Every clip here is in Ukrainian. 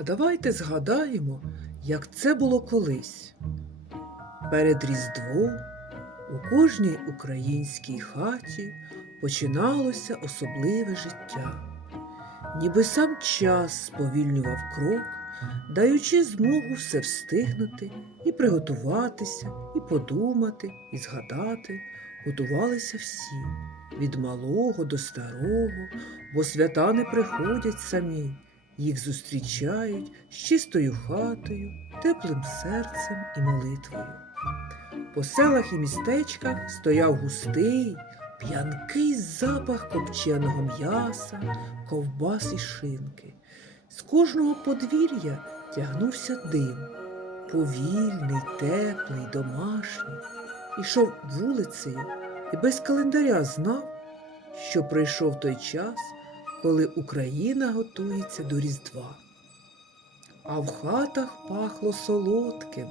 А давайте згадаємо, як це було колись. Перед Різдвом у кожній українській хаті починалося особливе життя. Ніби сам час сповільнював крок, даючи змогу все встигнути і приготуватися, і подумати, і згадати, готувалися всі, від малого до старого, бо свята не приходять самі, їх зустрічають з чистою хатою, теплим серцем і молитвою. По селах і містечках стояв густий, п'янкий запах копченого м'яса, ковбас і шинки. З кожного подвір'я тягнувся дим, повільний, теплий, домашній. Ішов вулицею і без календаря знав, що прийшов той час, коли Україна готується до Різдва. А в хатах пахло солодким,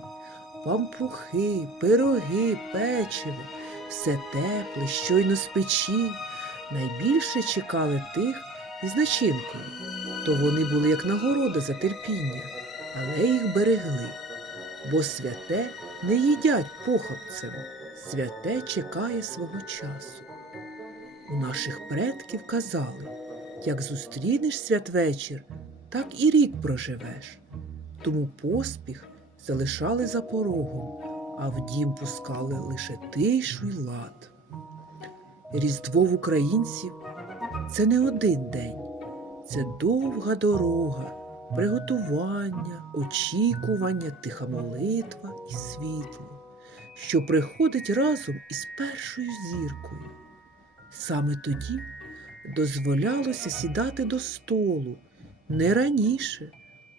пампухи, пироги, печиво, все тепле, щойно з печі. Найбільше чекали тих із начинкою, то вони були як нагорода за терпіння, але їх берегли, бо святе не їдять похапцем, святе чекає свого часу. У наших предків казали, як зустрінеш святвечір, так і рік проживеш. Тому поспіх залишали за порогом, а в дім пускали лише тишу й лад. Різдво в українців це не один день, це довга дорога, приготування, очікування, тиха молитва і світло, що приходить разом із першою зіркою. Саме тоді дозволялося сідати до столу не раніше,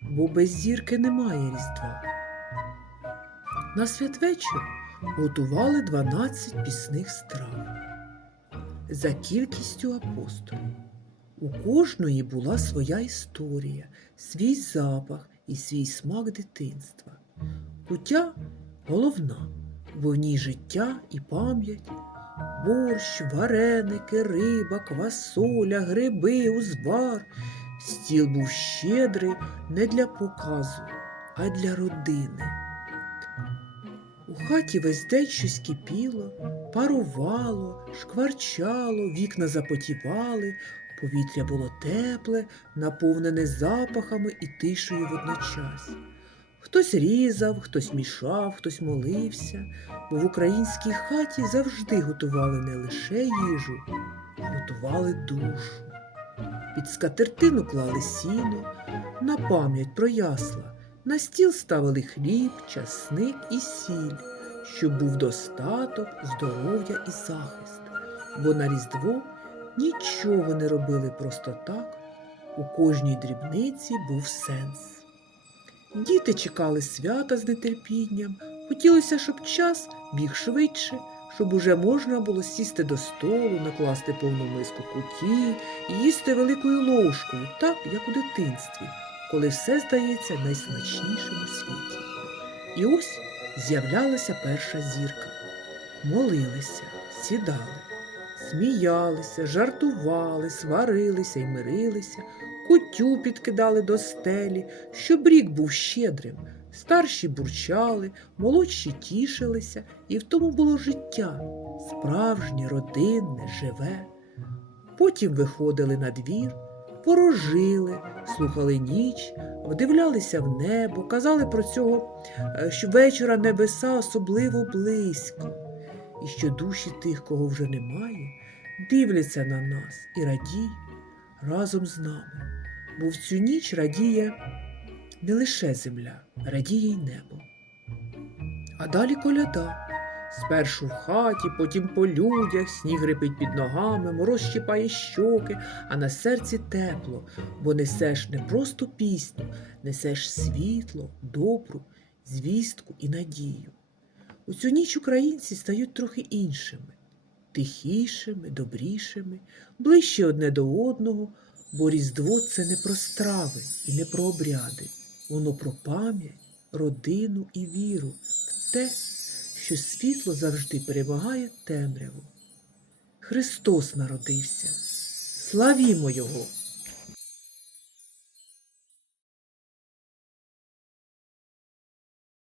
бо без зірки немає різдва. На святвечір готували 12 пісних страв за кількістю апостолів. У кожної була своя історія, свій запах і свій смак дитинства. Кутя головна, бо в ній життя і пам'ять, борщ, вареники, риба, квасоля, гриби, узвар. Стіл був щедрий не для показу, а для родини. У хаті весь день щось кипіло, парувало, шкварчало, вікна запотівали, повітря було тепле, наповнене запахами і тишею водночас. Хтось різав, хтось мішав, хтось молився, бо в українській хаті завжди готували не лише їжу, готували душу. Під скатертину клали сіно, на пам'ять про ясла, на стіл ставили хліб, часник і сіль, щоб був достаток, здоров'я і захист. Бо на Різдво нічого не робили просто так, у кожній дрібниці був сенс. Діти чекали свята з нетерпінням, хотілося, щоб час біг швидше, щоб уже можна було сісти до столу, накласти повну миску куті і їсти великою ложкою, так, як у дитинстві, коли все здається найсмачнішим у світі. І ось з'являлася перша зірка. Молилися, сідали, сміялися, жартували, сварилися й мирилися, кутю підкидали до стелі, щоб рік був щедрим. Старші бурчали, молодші тішилися, і в тому було життя справжнє, родинне, живе. Потім виходили на двір, ворожили, слухали ніч, вдивлялися в небо, казали про цього, е, що вечора небеса особливо близько, і що душі тих, кого вже немає, дивляться на нас і радіють разом з нами, бо цю ніч радіє не лише земля, радіє й небо. А далі коляда. Спершу в хаті, потім по людях, сніг рипить під ногами, мороз щипає щоки, а на серці тепло, бо несеш не просто пісню, несеш світло, добру, звістку і надію. У цю ніч українці стають трохи іншими, тихішими, добрішими, ближче одне до одного, бо Різдво це не про страви і не про обряди. Воно про пам'ять, родину і віру в те, що світло завжди перемагає темряву. Христос народився. Славімо Його!